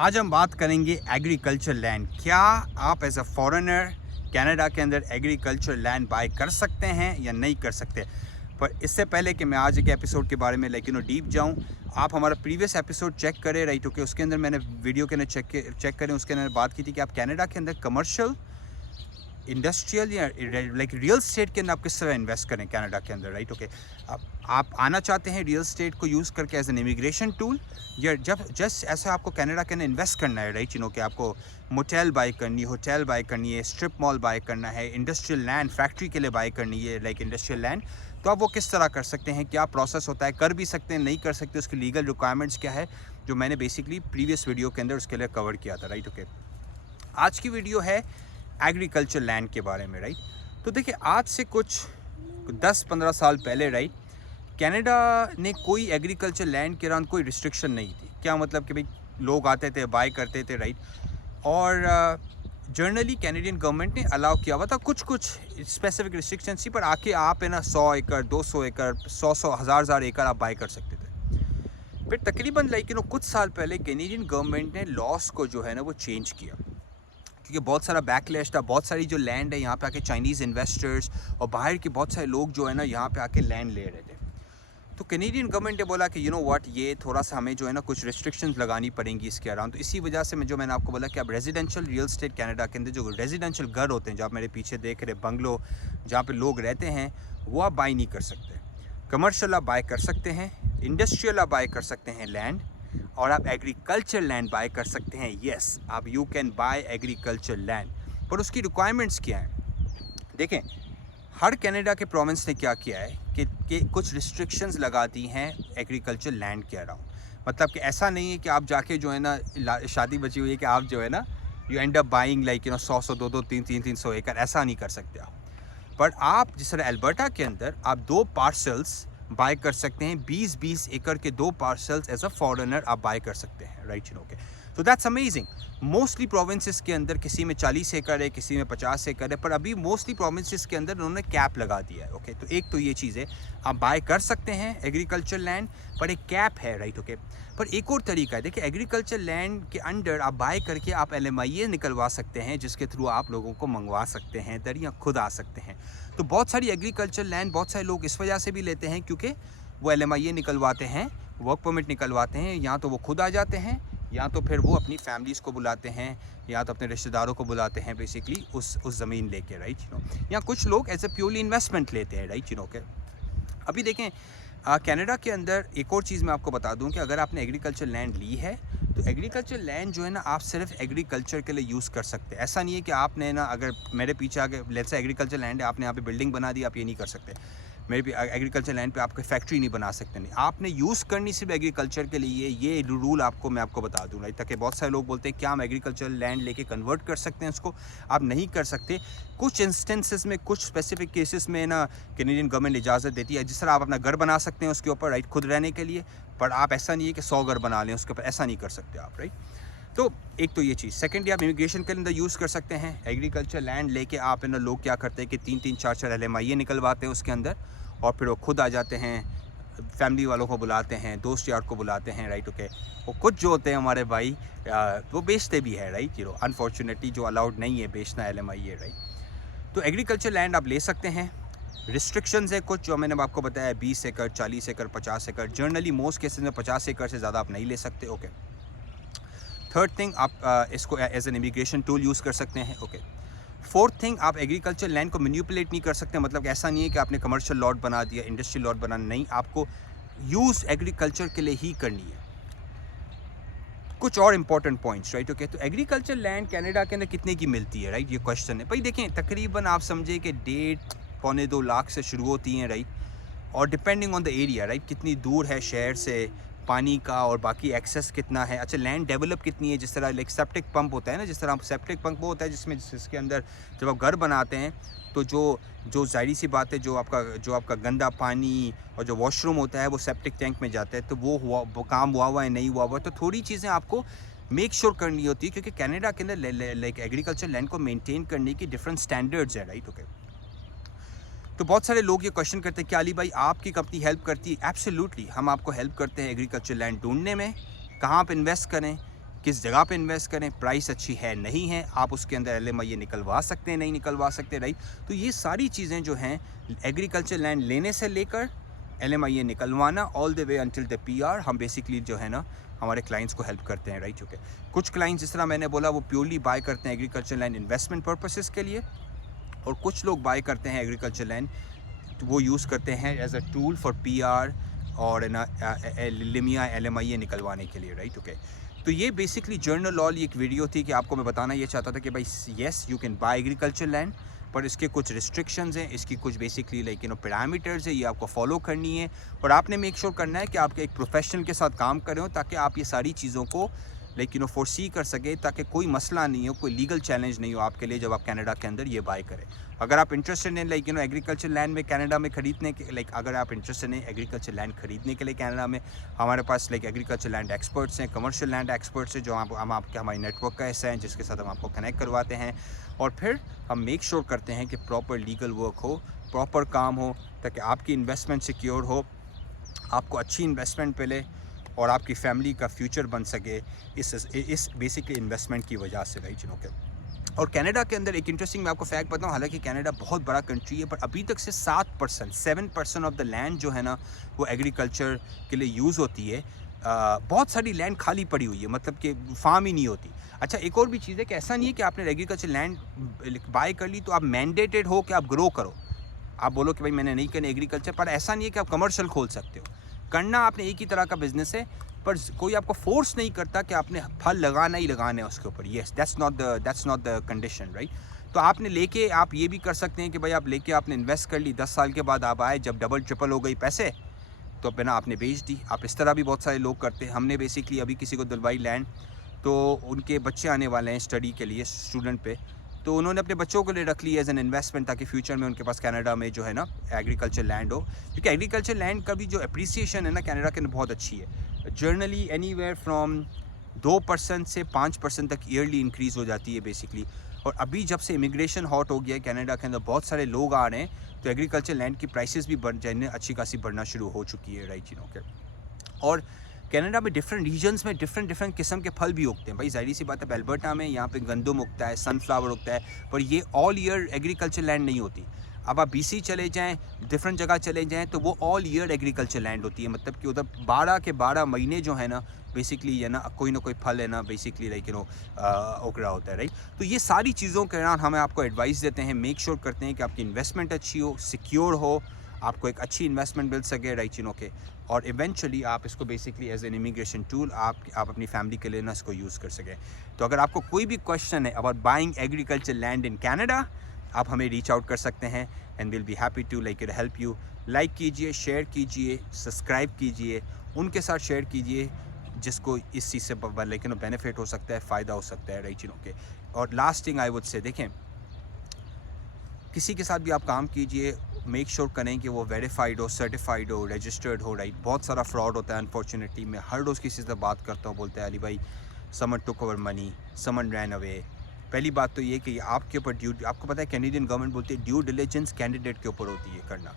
आज हम बात करेंगे एग्रीकल्चर लैंड। क्या आप एज अ फॉरेनर कनाडा के अंदर एग्रीकल्चर लैंड बाय कर सकते हैं या नहीं कर सकते। पर इससे पहले कि मैं आज के एपिसोड के बारे में डीप जाऊं, आप हमारा प्रीवियस एपिसोड चेक करें राइट। ओके, उसके अंदर मैंने वीडियो के अंदर चेक करें, उसके अंदर बात की थी कि आप कनाडा के अंदर कमर्शियल, इंडस्ट्रियल या लाइक रियल स्टेट के अंदर आप किस तरह इन्वेस्ट करें कनाडा के अंदर राइट। ओके, आप आना चाहते हैं रियल स्टेट को यूज़ करके एज एन इमिग्रेशन टूल, या जब जस्ट ऐसा आपको कनाडा के अंदर इन्वेस्ट करना है राइट, कि आपको मोटेल बाय करनी है, होटल बाय करनी है, स्ट्रिप मॉल बाय करना है, इंडस्ट्रियल लैंड फैक्ट्री के लिए बाय करनी है लाइक इंडस्ट्रियल लैंड, तो आप वो किस तरह कर सकते हैं, क्या प्रोसेस होता है, कर भी सकते हैं नहीं कर सकते, उसकी लीगल रिक्वायरमेंट्स क्या है, जो मैंने बेसिकली प्रीवियस वीडियो के अंदर उसके लिए कवर किया था राइट। ओके, आज की वीडियो है एग्रीकल्चर लैंड के बारे में राइट। तो देखिए, आज से कुछ 10-15 साल पहले राइट, कनाडा ने कोई एग्रीकल्चर लैंड के अराउंड कोई रिस्ट्रिक्शन नहीं थी। क्या मतलब कि भाई लोग आते थे बाय करते थे राइट, और जनरली कैनेडियन गवर्नमेंट ने अलाउ किया हुआ था, कुछ स्पेसिफिक रिस्ट्रिक्शन थी, पर आके आप है ना 100 एकड़ 200 एकड़ 100 हज़ार एकड़ आप बाय कर सकते थे। फिर तकरीबन कुछ साल पहले कैनेडियन गवर्नमेंट ने लॉस को जो है ना वो चेंज किया, क्योंकि बहुत सारा बैकलैश था। बहुत सारी जो लैंड है यहाँ पे आके चाइनीज़ इन्वेस्टर्स और बाहर के बहुत सारे लोग जो है ना यहाँ पे आके लैंड ले रहे थे। तो कैनेडियन गवर्नमेंट ने बोला कि यू नो व्हाट, ये थोड़ा सा हमें जो है ना कुछ रिस्ट्रिक्शंस लगानी पड़ेंगी इसके अराउंड। तो इसी वजह से मैंने आपको बोला कि अब रेजिडेंशियल रियल स्टेट कनाडा के अंदर जो रेजिडेंशियल घर होते हैं, जो आप मेरे पीछे देख रहे बंगलो जहाँ पे लोग रहते हैं, वो आप बाई नहीं कर सकते। कमर्शियल आप बाय कर सकते हैं, इंडस्ट्रियल आप बाय कर सकते हैं लैंड, और आप एग्रीकल्चर लैंड बाय कर सकते हैं। यस, आप you can buy agriculture land, पर उसकी रिक्वायरमेंट्स क्या हैं। देखें, हर कनाडा के प्रोविंस ने क्या किया है कि कुछ रिस्ट्रिक्शंस लगा दी हैं एग्रीकल्चर लैंड के अराउंड। मतलब कि ऐसा नहीं है कि आप जाके जो है ना शादी बची हुई है कि आप जो है ना यू एंड अप बाइंग 100 200 300 एकड़, ऐसा नहीं कर सकते आप। पर आप जिस तरह अल्बर्टा के अंदर आप 2 पार्सल्स बाय कर सकते हैं, 20-20 एकड़ के 2 पार्सल्स एज अ फॉरेनर आप बाय कर सकते हैं राइट। ओके, तो दैट्स अमेजिंग। मोस्टली प्रोविंसेस के अंदर किसी में 40 एकड़ है, किसी में 50 एकड़ है, पर अभी मोस्टली प्रोविंसेस के अंदर उन्होंने कैप लगा दिया है। ओके, तो एक तो ये चीज़ है, आप बाय कर सकते हैं एग्रीकल्चर लैंड, पर एक कैप है राइट। ओके, पर एक और तरीका है, देखिए एग्रीकल्चर लैंड के अंडर आप बाय करके आप LMIA निकलवा सकते हैं, जिसके थ्रू आप लोगों को मंगवा सकते हैं दर, या खुद आ सकते हैं। तो बहुत सारी एग्रीकल्चर लैंड बहुत सारे लोग इस वजह से भी लेते हैं क्योंकि वो LMIA निकलवाते हैं, वर्क परमिट निकलवाते हैं, या तो वो खुद आ जाते हैं, या तो फिर वो अपनी फैमिलीज़ को बुलाते हैं, या तो अपने रिश्तेदारों को बुलाते हैं बेसिकली उस ज़मीन लेके राइट। या कुछ लोग एज ए प्योरली इन्वेस्टमेंट लेते हैं राइट। ओके, अभी देखें कनाडा के अंदर एक और चीज़ मैं आपको बता दूं कि अगर आपने एग्रीकल्चर लैंड ली है, तो एग्रीकल्चर लैंड जो है ना आप सिर्फ एग्रीकल्चर के लिए यूज़ कर सकते हैं। ऐसा नहीं है कि आपने ना, अगर मेरे पीछे आगे लेट्स से एग्रीकल्चर लैंड है, आपने यहाँ पे बिल्डिंग बना दी, आप ये नहीं कर सकते। मेरे भी एग्रीकल्चर लैंड पे आप कोई फैक्ट्री नहीं बना सकते, नहीं, आपने यूज़ करनी सिर्फ एग्रीकल्चर के लिए। ये रूल मैं आपको बता दूँ राइट, ताकि बहुत सारे लोग बोलते हैं क्या हम एग्रीकल्चर लैंड लेके कन्वर्ट कर सकते हैं उसको। आप नहीं कर सकते। कुछ इंस्टेंसेस में, कुछ स्पेसिफिक केसेस में ना कैनेडियन गवर्नमेंट इजाज़त देती है, जिस तरह आप अपना घर बना सकते हैं उसके ऊपर राइट, खुद रहने के लिए, पर आप ऐसा नहीं है कि 100 घर बना लें उसके ऊपर, ऐसा नहीं कर सकते आप राइट। तो एक तो ये चीज़। सेकेंडली, आप इमिग्रेशन के अंदर यूज़ कर सकते हैं एग्रीकल्चर लैंड लेके। आप ना लोग क्या करते हैं कि 3-3 4-4 LMIA निकलवाते हैं उसके अंदर, और फिर वो खुद आ जाते हैं, फैमिली वालों को बुलाते हैं, दोस्त यार को बुलाते हैं राइट। ओके, वो कुछ जो होते हैं हमारे भाई वो बेचते भी है राइट, अनफॉर्चुनेटली जो अलाउड नहीं है बेचना LMIA राइट। तो एग्रीकल्चर लैंड आप ले सकते हैं। रिस्ट्रिक्शंस है कुछ जो मैंने आपको बताया, 20 एकड़ 40 एकड़ 50 एकड़, जनरली मोस्ट केसेस में 50 एकड़ से ज़्यादा आप नहीं ले सकते। ओके, थर्ड थिंग, आप इसको as an immigration tool use कर सकते हैं। ओके, फोर्थ थिंग, आप एग्रीकल्चर लैंड को मैनिपुलेट नहीं कर सकते। मतलब ऐसा नहीं है कि आपने कमर्शियल लॉट बना दिया, इंडस्ट्रियल लॉट बना, नहीं, आपको यूज़ एग्रीकल्चर के लिए ही करनी है। कुछ और इंपॉर्टेंट पॉइंट्स राइट। ओके, तो एग्रीकल्चर लैंड कनाडा के अंदर कितने की मिलती है राइट, ये क्वेश्चन है भाई। देखें, तकरीबन आप समझे कि 1.5-2 लाख से शुरू होती हैं राइट, और depending on the area right, कितनी दूर है शहर से, पानी का और बाकी एक्सेस कितना है, अच्छा लैंड डेवलप कितनी है। जिस तरह लाइक सेप्टिक पंप होता है ना, जिस तरह सेप्टिक पंप वो होता है जिसके अंदर जब आप घर बनाते हैं, तो जो जाहिर सी बात है, जो आपका गंदा पानी और जो वॉशरूम होता है वो सेप्टिक टैंक में जाता है, तो वो काम हुआ है नहीं हुआ, तो थोड़ी चीज़ें आपको मेक श्योर करनी होती है, क्योंकि कनाडा के अंदर लाइक एग्रीकल्चर लैंड को मेनटेन करने की डिफरेंट स्टैंडर्ड्स है राइट। ओके, तो बहुत सारे लोग ये क्वेश्चन करते हैं कि अली भाई आपकी कंपनी हेल्प करती है। एब्सोल्युटली, हम आपको हेल्प करते हैं एग्रीकल्चर लैंड ढूंढने में, कहाँ आप इन्वेस्ट करें, किस जगह पे इन्वेस्ट करें, प्राइस अच्छी है नहीं है, आप उसके अंदर LMIA निकलवा सकते हैं नहीं निकलवा सकते, राइट। तो ये सारी चीज़ें जो हैं एग्रीकल्चर लैंड लेने से लेकर LMIA निकलवाना all the way until the PR, हम बेसिकली जो है ना हमारे क्लाइंट्स को हेल्प करते हैं, राइट। ओके, कुछ क्लाइंट्स जिस तरह मैंने बोला वो प्योरली बाय करते हैं एग्रीकल्चर लैंड इन्वेस्टमेंट पर्पसेस के लिए, और कुछ लोग बाय करते हैं एग्रीकल्चर लैंड तो वो यूज़ करते हैं as a tool for PR और ना LMIA निकलवाने के लिए, राइट। ओके, तो ये बेसिकली जर्नल ऑल एक वीडियो थी कि आपको मैं बताना ये चाहता था कि भाई yes you can buy agriculture land, पर इसके कुछ रिस्ट्रिक्शंस हैं, इसकी कुछ बेसिकली लाइक पैरामीटर्स है, ये आपको फॉलो करनी है, और आपने मेक श्योर करना है कि आपके एक प्रोफेशनल के साथ काम कर रहे हो ताकि आप ये सारी चीज़ों को फोरसी कर सके, ताकि कोई मसला नहीं हो, कोई लीगल चैलेंज नहीं हो आपके लिए जब आप कनाडा के अंदर ये बाय करें। अगर आप इंटरेस्टेड हैं एग्रीकल्चर लैंड में कनाडा में खरीदने के अगर आप इंटरेस्टेड हैं एग्रीकल्चर लैंड खरीदने के लिए कनाडा में, हमारे पास एग्रीकल्चर लैंड एक्सपर्ट्स हैं, कमर्शियल लैंड एक्सपर्ट्स हैं जो हम आपके हमारे नेटवर्क का हिस्सा हैं, जिसके साथ हम आपको कनेक्ट करवाते हैं, और फिर हम मेक श्योर करते हैं कि प्रॉपर लीगल वर्क हो, प्रॉपर काम हो, ताकि आपकी इन्वेस्टमेंट सिक्योर हो, आपको अच्छी इन्वेस्टमेंट मिले और आपकी फैमिली का फ्यूचर बन सके इस बेसिकली इन्वेस्टमेंट की वजह से, राइट। और कनाडा के अंदर एक इंटरेस्टिंग मैं आपको फैक्ट बताऊं, हालांकि कनाडा बहुत बड़ा कंट्री है, पर अभी तक से 7% ऑफ द लैंड जो है ना वो एग्रीकल्चर के लिए यूज़ होती है। बहुत सारी लैंड खाली पड़ी हुई है, मतलब कि फार्म ही नहीं होती। अच्छा, एक और भी चीज़ है कि ऐसा नहीं है कि आपने एग्रीकल्चर लैंड बाय कर ली तो आप मैंडेटेड हो कि आप ग्रो करो, आप बोलो कि भाई मैंने नहीं करना एग्रीकल्चर, पर ऐसा नहीं है कि आप कमर्शियल खोल सकते हो। करना आपने एक ही तरह का बिजनेस है, पर कोई आपको फोर्स नहीं करता कि आपने फल लगाना ही लगाना है उसके ऊपर। Yes, that's not the condition, right. तो आपने लेके आप ये भी कर सकते हैं कि भाई आप लेके आपने इन्वेस्ट कर ली, 10 साल के बाद आप आए जब डबल ट्रिपल हो गई पैसे तो बिना आपने बेच दी। आप इस तरह भी बहुत सारे लोग करते हैं। हमने बेसिकली अभी किसी को दिलवाई लैंड, तो उनके बच्चे आने वाले हैं स्टडी के लिए, स्टूडेंट पे, तो उन्होंने अपने बच्चों के लिए रख ली एज एन इन्वेस्टमेंट, ताकि फ्यूचर में उनके पास कनाडा में जो है ना एग्रीकल्चर लैंड हो, क्योंकि एग्रीकल्चर लैंड का भी जो अप्रिसिएशन है ना कनाडा के अंदर बहुत अच्छी है। जर्नली एनीवेयर फ्रॉम 2% से 5% तक ईयरली इंक्रीज़ हो जाती है बेसिकली। और अभी जब से इमिग्रेशन हॉट हो गया है कनाडा के अंदर, बहुत सारे लोग आ रहे हैं, तो एग्रीकल्चर लैंड की प्राइसेस भी अच्छी खासी बढ़ना शुरू हो चुकी है, राइट। और कनाडा में डिफरेंट रीजन्स में डिफरेंट किस्म के फल भी उगते हैं। भाई जाहिर सी बात है, अल्बर्टा में यहाँ पे गंदम उगता है, सनफ्लावर उगता है, पर ये ऑल ईयर एग्रीकल्चर लैंड नहीं होती। अब आप BC चले जाएं, डिफरेंट जगह चले जाएं, तो वो ऑल ईयर एग्रीकल्चर लैंड होती है, मतलब कि उधर 12 के 12 महीने जो है ना बेसिकली है ना कोई फल है ना बेसिकली उग रहा होता है, राइट। तो ये सारी चीज़ों के दौरान हमें आपको एडवाइस देते हैं, मेक श्योर करते हैं कि आपकी इन्वेस्टमेंट अच्छी हो, सिक्योर हो, आपको एक अच्छी इन्वेस्टमेंट मिल सके, राइट, के और इवेंचुअली आप इसको basically as an immigration tool आप अपनी फैमिली के लिए ना इसको यूज़ कर सकें। तो अगर आपको कोई भी क्वेश्चन है about buying agriculture land in Canada, आप हमें रीच आउट कर सकते हैं and will be happy to help you. Like कीजिए, शेयर कीजिए, सब्सक्राइब कीजिए, उनके साथ शेयर कीजिए जिसको इस चीज़ से बेनिफिट हो सकता है, फ़ायदा हो सकता है, राइट, के। और last thing I would say, देखें किसी के साथ भी आप काम कीजिए, मेक श्योर करें कि वो वेरीफाइड हो, सर्टिफाइड हो, रजिस्टर्ड हो, राइट। बहुत सारा फ्रॉड होता है अनफॉर्चुनेटली। मैं हर रोज़ किसी से बात करता हूँ, बोलते हैं अली भाई समन टुक ओवर मनी, समन रैन अवे। पहली बात तो ये कि आपके ऊपर आपको पता है कैनेडियन गवर्नमेंट बोलती है ड्यू डिलिजेंस कैंडिडेट के ऊपर होती है करना,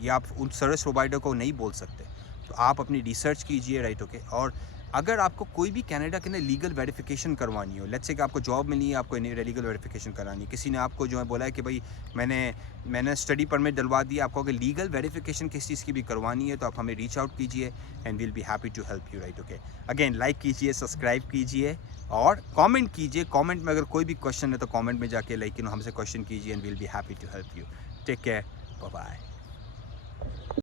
ये आप उन सर्विस प्रोवाइडर को नहीं बोल सकते। तो आप अपनी रिसर्च कीजिए, राइट, ओके। और अगर आपको कोई भी कनाडा के अंदर लीगल वेरिफिकेशन करवानी हो, लेट्स से कि आपको जॉब मिली है, आपको लीगल वेरिफिकेशन करानी है, किसी ने आपको जो है बोला है कि भाई मैंने स्टडी परमिट डलवा दिया, आपको अगर लीगल वेरिफिकेशन किस चीज़ की भी करवानी है तो आप हमें रीच आउट कीजिए and will be happy to help you, right, okay. Again like कीजिए, सब्सक्राइब कीजिए और कमेंट कीजिए। कमेंट में अगर कोई भी क्वेश्चन है तो कमेंट में जाके हमसे क्वेश्चन कीजिए and will be happy to help you. Take care, bye bye.